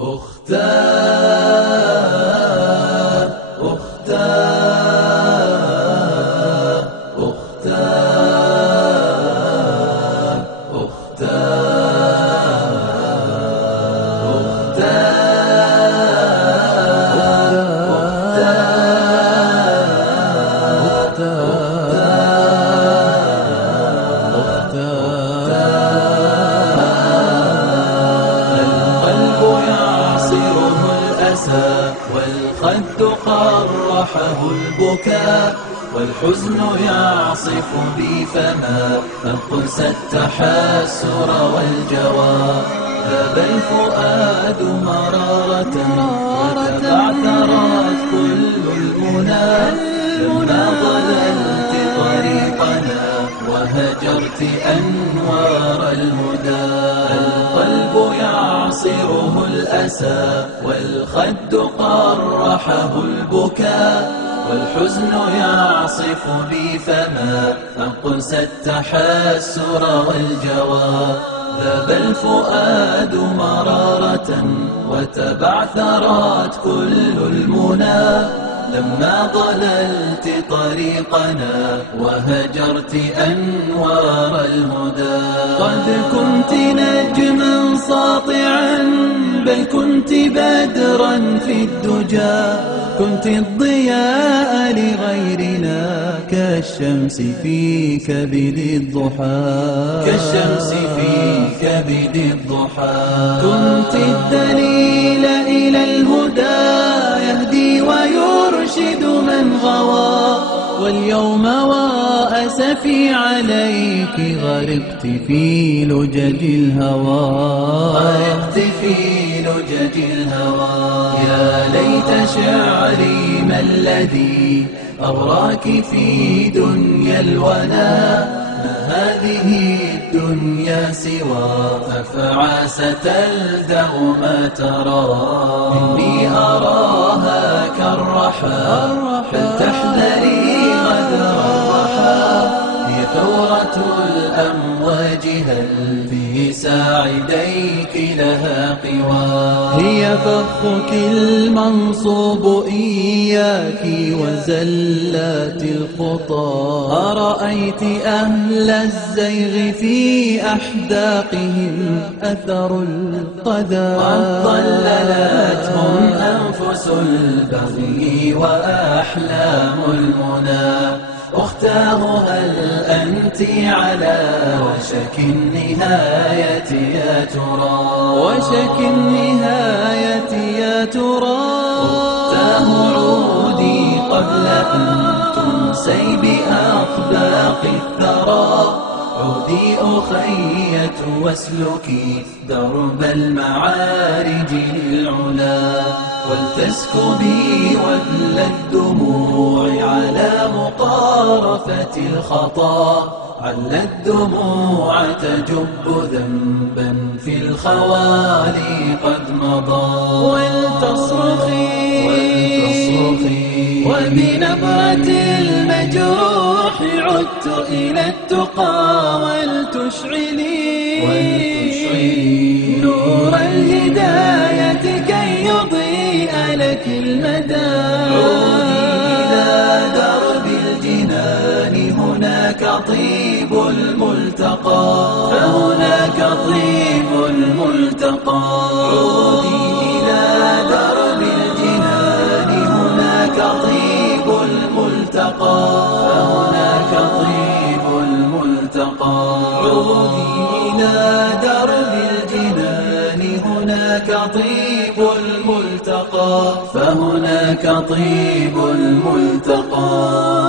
أختاه أختاه أختاه والخد قرحه البكاء والحزن يعصف بي فما أنقص التحسر والجوى ذاب الفؤاد مرارة وتبعثرت كل المنى لما ضللت طريقنا وهجرت أنوار الهدى القلب يعصره الأسى والخد قرحه البكاء والحزن يعصف بي فما أنقص التحسر والجوى ذاب الفؤاد مرارة وتبعثرت كل المنى لما ضللت طريقنا وهجرت أنوار الهدى قد كنت نجما ساطعا بل كنت بدرا في الدجى كنت الضياء لغيرنا كالشمس في كبد الضحى كالشمس في كبد الضحى كنت الدليل إلى الهدى يهدي ويرشد من غوى واليوم وأسفي عليك غرقت في لجج الهوى غرقت في لجج الهوى يا ليت شعري ما الذي أغراك في دنيا الونا ما هذه الدنيا سوى أفعى ستلدأ ما ترى إني أراها كالرحى فلتحذري غدر الرحى هي ثورة الأمواج هل في ساعديك لها قوى هي فخك المنصوب إياك وزلات الخطى أرأيت أهل الزيغ في أحداقهم أثر القذى قد ضللتهم أنفس البغي وأحلام المنى أختاه هل أنت على وشك النهاية يا ترى وشك النهاية يا ترى أختاه عودي قبل أن تنسي بأخلاق الثرى عودي أخية واسلكي درب المعارج للعلا ولتسكبي وبل الدموع على مقارفة الخطا عل الدموع تجب ذنبا في الخوالي قد مضى ولتصرخي وبنبرة المجروح عدت إلى التقى ولتشعلي نور الهداية كي يضيء لك المدى عودي إلى درب الجنان هناك طيب الملتقى فهناك طيب الملتقى عودي إلى درب الجنان هناك طيب الملتقى فهناك طيب الملتقى عودي إلى درب الجنان هناك طيب الملتقى فهناك طيب الملتقى